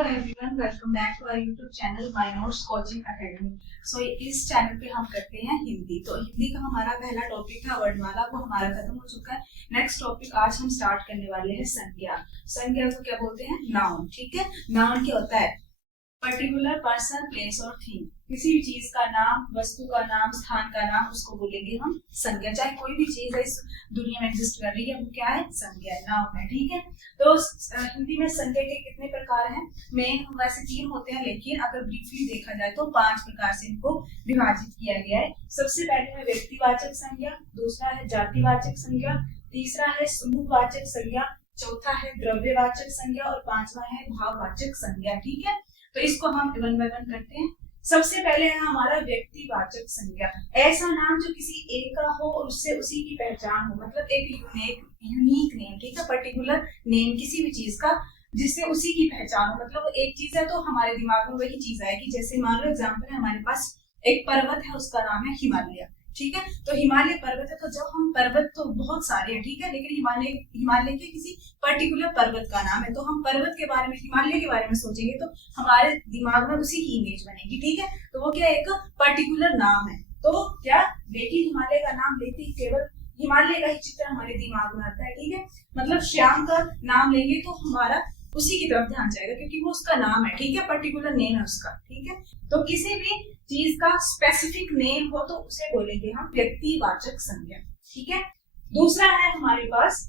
Hello everyone, welcome back to our YouTube channel my notes coaching academy. So इस channel पे हम करते हैं हिंदी। तो हिंदी का हमारा पहला टॉपिक था वर्णमाला, वो हमारा खत्म हो चुका है। नेक्स्ट टॉपिक आज हम स्टार्ट करने वाले हैं संज्ञा। संज्ञा को क्या बोलते हैं? नाउन। ठीक है, नाउन क्या होता है? पर्टिकुलर पर्सन, प्लेस और थिंग, किसी भी चीज का नाम, वस्तु का नाम, स्थान का नाम, उसको बोलेंगे हम संज्ञा। चाहे कोई भी चीज है इस दुनिया में एग्जिस्ट कर रही है, वो क्या है? संज्ञा है, नाउन है। ठीक है, तो हिंदी में संज्ञा के कितने प्रकार हैं? मेन वैसे 3 होते हैं, लेकिन अगर ब्रीफली देखा जाए तो 5 प्रकार से इनको विभाजित किया गया है। सबसे पहले है व्यक्तिवाचक संज्ञा, दूसरा है जातिवाचक संज्ञा, तीसरा है समूहवाचक संज्ञा, चौथा है द्रव्यवाचक संज्ञा और 5वां है भाववाचक संज्ञा। ठीक है, तो इसको हम वन बाय वन करते हैं। सबसे पहले है हमारा व्यक्तिवाचक संज्ञा। ऐसा नाम जो किसी एक का हो और उससे उसी की पहचान हो, मतलब एक यूनिक नेम। ठीक है, पर्टिकुलर नेम किसी भी चीज का जिससे उसी की पहचान हो। मतलब एक चीज है तो हमारे दिमाग में वही चीज आएगी। जैसे मान लो एग्जाम्पल है, हमारे पास एक पर्वत है, उसका नाम है हिमालय। ठीक है, तो हिमालय पर्वत है, तो जब हम पर्वत तो बहुत सारे हैं, ठीक है, लेकिन हिमालय के किसी पर्टिकुलर पर्वत का नाम है, तो हम पर्वत के बारे में, हिमालय के बारे में सोचेंगे तो हमारे दिमाग में उसी की इमेज बनेगी। ठीक है, तो वो क्या एक पर्टिकुलर नाम है। तो क्या लेकिन हिमालय का नाम लेते ही केवल हिमालय का ही चित्र हमारे दिमाग में आता है। ठीक है, मतलब श्याम का नाम लेंगे तो हमारा उसी की तरफ ध्यान जाएगा, क्योंकि वो उसका नाम है। ठीक है, पर्टिकुलर नेम है उसका। ठीक है, तो किसी भी चीज का स्पेसिफिक नेम हो तो उसे बोलेंगे हम व्यक्तिवाचक संज्ञा। ठीक है, दूसरा है हमारे पास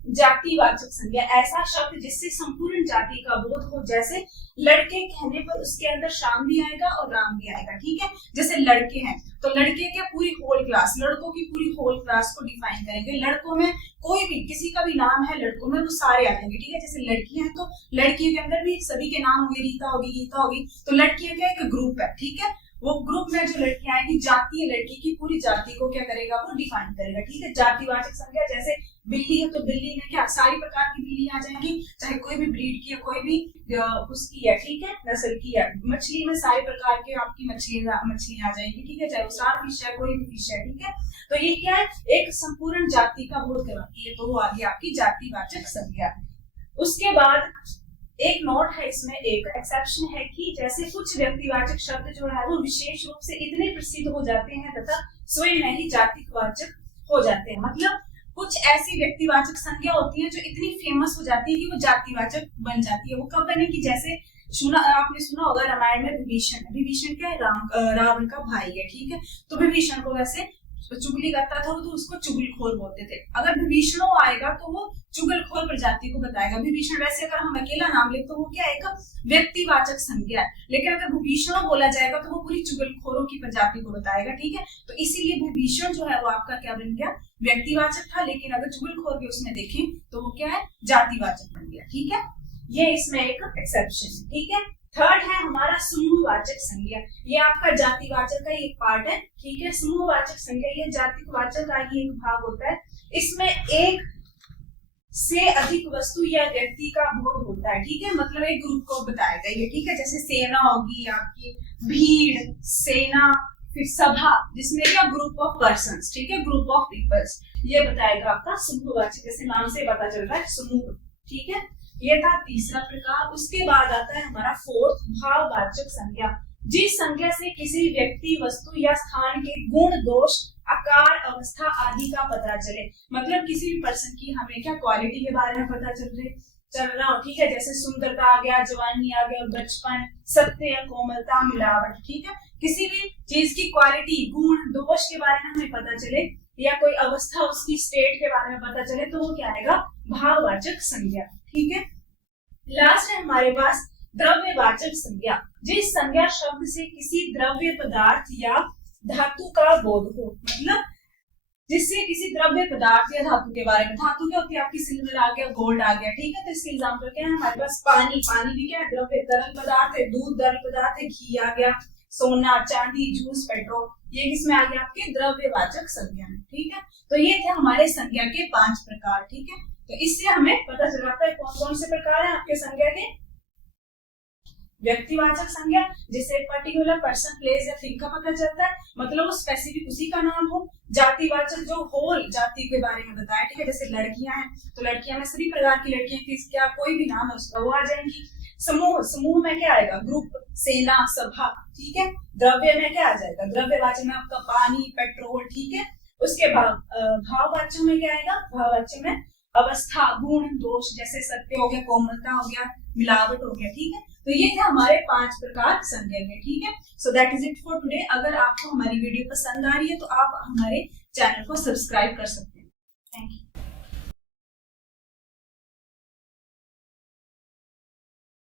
जातिवाचक संज्ञा। ऐसा शब्द जिससे संपूर्ण जाति का बोध हो। जैसे लड़के कहने पर उसके अंदर श्याम भी आएगा और राम भी आएगा। ठीक है, जैसे लड़के हैं तो लड़के के पूरी होल क्लास, लड़कों की पूरी होल क्लास को डिफाइन करेंगे। लड़कों में कोई भी किसी का भी नाम है लड़कों में, वो सारे आ जाएंगे। ठीक है, जैसे लड़कियां हैं तो लड़कियों के अंदर भी सभी के नाम होंगे, रीता होगी, गीता होगी। तो लड़कियां क्या एक ग्रुप है। ठीक है, वो ग्रुप में जो लड़कियां आएंगी, जाति है लड़की की, पूरी जाति को क्या करेगा? वो डिफाइन करेगा। ठीक है, जातिवाचक संज्ञा। जैसे बिल्ली है तो बिल्ली में क्या सारी प्रकार की बिल्ली आ जाएंगी, चाहे कोई भी ब्रीड की है, कोई भी उसकी है। ठीक है, नस्ल की है। मछली में सारे प्रकार के आपकी मछलियां आ जाएंगी। ठीक है, चाहे वो स्टार फिश है, कोई भी फिश है। ठीक है, तो ये क्या है? एक संपूर्ण जाति का बोध करवाती है, तो वो आ गई आपकी जातिवाचक संज्ञा। उसके बाद एक नोट है, इसमें एक एक्सेप्शन है कि जैसे कुछ व्यक्तिवाचक शब्द जो है वो विशेष रूप से इतने प्रसिद्ध हो जाते हैं तथा स्वयं में ही जातिवाचक हो जाते हैं। मतलब कुछ ऐसी व्यक्तिवाचक संज्ञा होती है जो इतनी फेमस हो जाती है कि वो जातिवाचक बन जाती है। वो कब बनेगी? जैसे आपने सुना होगा रामायण में विभीषण। विभीषण क्या है? रावण का भाई है। ठीक है, तो विभीषण को वैसे चुगली करता था तो उसको चुगलखोर बोलते थे। अगर विभीषण आएगा तो वो चुगलखोर प्रजाति को बताएगा। विभीषण वैसे अगर हम अकेला नाम ले तो वो क्या एक व्यक्तिवाचक संज्ञा है, लेकिन अगर विभीषण बोला जाएगा तो वो पूरी चुगलखोरों की प्रजाति को बताएगा। ठीक है, तो इसीलिए विभीषण जो है वो आपका क्या बन गया? व्यक्तिवाचक था, लेकिन अगर चुगलखोर के उसमें देखें तो वो क्या है? जातिवाचक बन गया। ठीक है, ये इसमें एक एक्सेप्शन है। ठीक है, थर्ड है हमारा समूहवाचक संज्ञा। ये आपका जातिवाचक का एक पार्ट है। ठीक है, समूहवाचक संज्ञा ये जातिवाचक का ही एक भाग होता है। इसमें एक से अधिक वस्तु या व्यक्ति का बोध होता है। ठीक है, मतलब एक ग्रुप को बताएगा ये। ठीक है, जैसे सेना होगी आपकी, भीड़, सेना, फिर सभा, जिसमें क्या? Group of persons. ठीक है, ग्रुप ऑफ पीपल्स, ये बताएगा आपका समूहवाचक। जैसे नाम से पता चल रहा है, समूह। ठीक है, ये था तीसरा प्रकार। उसके बाद आता है हमारा फोर्थ, भाववाचक संज्ञा। जिस संज्ञा से किसी व्यक्ति, वस्तु या स्थान के गुण, दोष, आकार, अवस्था आदि का पता चले। मतलब किसी भी पर्सन की हमें क्या क्वालिटी के बारे में पता चल रहा हो। ठीक है, जैसे सुंदरता आ गया, जवानी आ गया, बचपन, सत्य, कोमलता, मिलावट। ठीक है, किसी भी चीज की क्वालिटी, गुण, दोष के बारे में हमें पता चले या कोई अवस्था उसकी स्टेट के बारे में पता चले तो वो क्या आएगा? भाववाचक संज्ञा। ठीक है, लास्ट है हमारे पास द्रव्यवाचक संज्ञा। जिस संज्ञा शब्द से किसी द्रव्य पदार्थ या धातु का बोध हो। मतलब जिससे किसी द्रव्य पदार्थ या धातु के बारे में, धातु क्या होती है आपकी? सिल्वर आ गया, गोल्ड आ गया। ठीक है, तो इसके एग्जाम्पल क्या है हमारे पास? पानी। पानी भी क्या है? द्रव्य, तरल पदार्थ है। दूध तरल पदार्थ है। घी आ गया, सोना, चांदी, जूस, पेट्रोल, ये किसमें आ गया? आपके द्रव्यवाचक संज्ञा में। ठीक है, तो ये थे हमारे संज्ञा के 5 प्रकार। ठीक है, तो इससे हमें पता चल जाता है कौन कौन से प्रकार हैं आपके संज्ञा के। व्यक्तिवाचक संज्ञा जिसे पर्टिकुलर पर्सन प्लेस या थिंग का पता चलता है, मतलब वो स्पेसिफिक उसी का नाम हो। जातिवाचक जो होल जाति के बारे में बताया, ठीक है, जैसे लड़कियां हैं तो लड़कियां में सभी प्रकार की लड़कियां, क्या कोई भी नाम है उसका वो आ जाएंगी। समूह, समूह में क्या आएगा, ग्रुप, सेना, सभा, ठीक है। द्रव्य में क्या आ जाएगा, द्रव्यवाचक में आपका पानी, पेट्रोल, ठीक है। उसके बाद भाववाचक में क्या आएगा, भाववाचक में अवस्था, गुण, दोष, जैसे सत्य हो गया, कोमलता हो गया, मिलावट हो गया, ठीक है। तो ये थे हमारे 5 प्रकार संज्ञा के, ठीक है। So that is it for today. अगर आपको हमारी वीडियो पसंद आ रही है तो आप हमारे चैनल को सब्सक्राइब कर सकते हैं। Thank you.